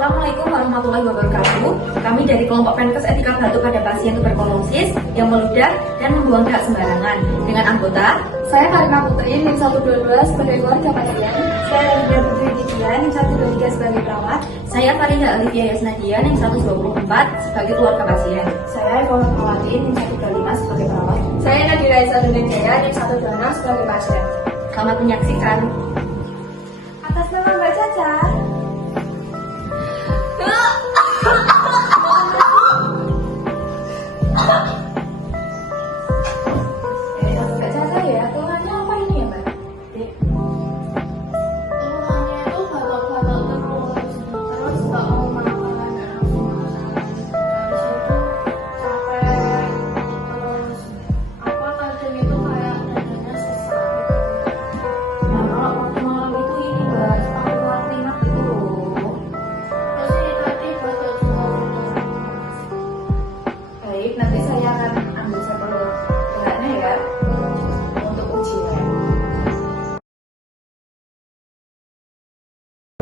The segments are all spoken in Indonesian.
Assalamualaikum warahmatullahi wabarakatuh. Kami dari kelompok Penkes Etika Batuk pada pasien tuberkulosis yang meludah dan membuang darah sembarangan dengan anggota Saya Karina Putri, NIM 122 sebagai keluarga pasien. saya Lydia Putri Didian, NIM 123 sebagai perawat. Saya Farida Olivia Yasnadia, NIM 124 sebagai keluarga pasien. Saya Eko Rahmawati, NIM 125 sebagai perawat. Saya Nadira Isadudin Jaya, NIM 126 sebagai pasien. Selamat menyaksikan. Atas nama Mbak Caca. Mbak Caca ya, keluhannya apa ini ya Mbak? Keluhannya itu gatal-gatal terus nggak mau makan, nggak nafsu makan. Habis itu capek, terus apa kadang itu kayak dadanya sesak. Nah, kalau waktu malam itu ini Mbak, suka keluar keringat gitu loh. Terus ini tadi batal juga. Baik, nanti saya akan ambil sampel darahnya ya untuk uji lab.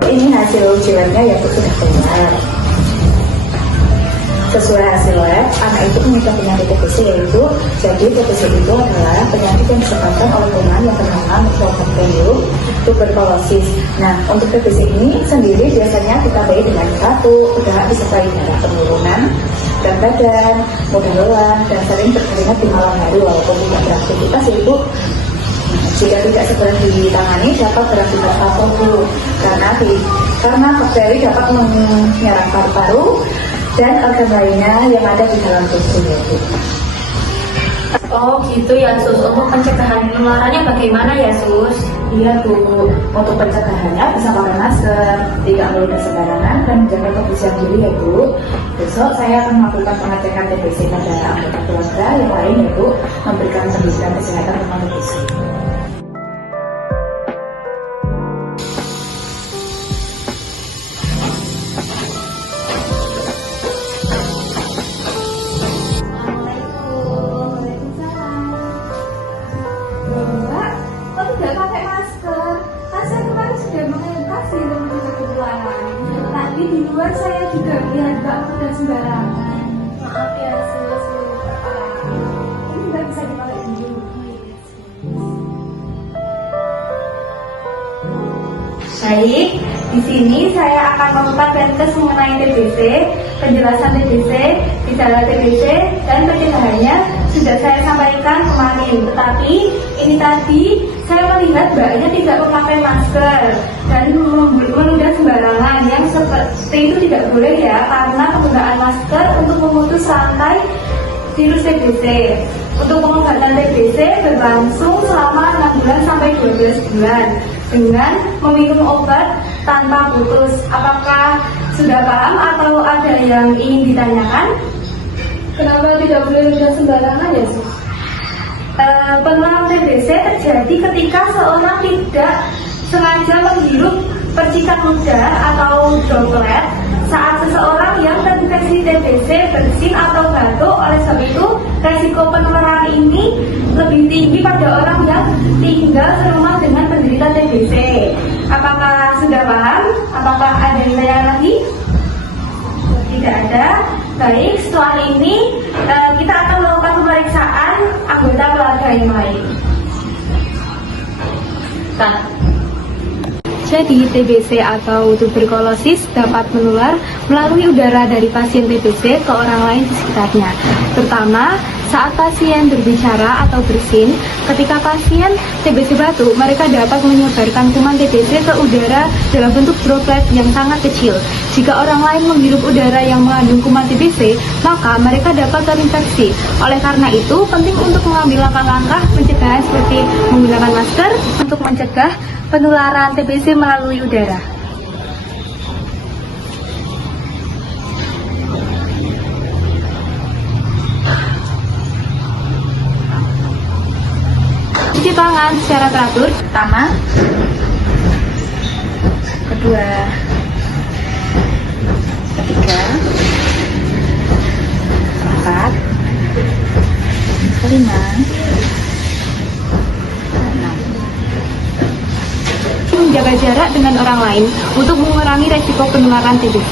Ini hasil uji labnya ya sudah keluar. Sesuai hasil lab, anak itu mengidap penyakit TBC yaitu jadi TBC itu adalah penyakit yang disebabkan oleh kuman yang bernama Mycobacterium tuberculosis. Nah, untuk TBC ini sendiri biasanya ditambahi dengan batuk, udah disertai darah penurunan berat badan, mudah lelah, dan sering berkeringat di malam hari walaupun tidak beraktivitas ya Ibu. Jika tidak segera ditangani dapat berakibat fatal Bu, karena bakteri dapat menyerang paru-paru dan organ lainnya yang ada di dalam tubuh ya Bu. Oh gitu ya Sus, untuk pencegahan penularannya bagaimana ya Sus? Iya Bu, untuk pencegahannya bisa pakai masker, tidak meludah sembarangan dan menjaga kebersihan diri ya Bu. Besok saya akan melakukan pengecekan TBC pada anggota keluarga yang lain ya Bu, memberikan pendidikan kesehatan tentang TBC. Mbak, kok tidak pakai masker? Kan saya kemarin sudah mengedukasi untuk menjaga ketularan. Tadi di luar saya juga melihat Mbak udah sembarangan. Maaf ya sus, Ini Mbak bisa dipakai dulu. Baik, di sini saya akan membuka Penkes mengenai TBC, penjelasan TBC, gejala TBC, dan pencegahannya sudah saya sampaikan kemarin. Tetapi ini tadi saya melihat mbaknya tidak memakai masker dan meludah sembarangan, yang seperti itu tidak boleh ya, karena penggunaan masker untuk memutus rantai virus TBC. Untuk pengobatan TBC berlangsung selama 6 bulan sampai 12 bulan dengan meminum obat tanpa putus. Apakah sudah paham atau ada yang ingin ditanyakan? Kenapa tidak boleh ludah sembarangan ya Sus? Penularan TBC terjadi ketika seorang tidak sengaja menghirup percikan udara atau droplet saat seseorang yang terinfeksi TBC bersin atau batuk. Oleh sebab itu, resiko penularan ini lebih tinggi pada orang yang tinggal serumah dengan penderita TBC. Apakah sudah paham? Apakah ada yang tanya lagi? Tidak ada. Baik, setelah ini kita akan melakukan pemeriksaan anggota keluarga yang lain. Jadi TBC atau tuberkulosis dapat menular melalui udara dari pasien TBC ke orang lain di sekitarnya. Pertama, saat pasien berbicara atau bersin, ketika pasien TBC batuk, mereka dapat menyebarkan kuman TBC ke udara dalam bentuk droplet yang sangat kecil. Jika orang lain menghirup udara yang mengandung kuman TBC, maka mereka dapat terinfeksi. Oleh karena itu, penting untuk mengambil langkah-langkah pencegahan seperti menggunakan masker untuk mencegah penularan TBC melalui udara. Cuci tangan secara teratur. Pertama, kedua, ketiga, empat, kelima, enam. menjaga jarak dengan orang lain untuk mengurangi resiko penularan TBC.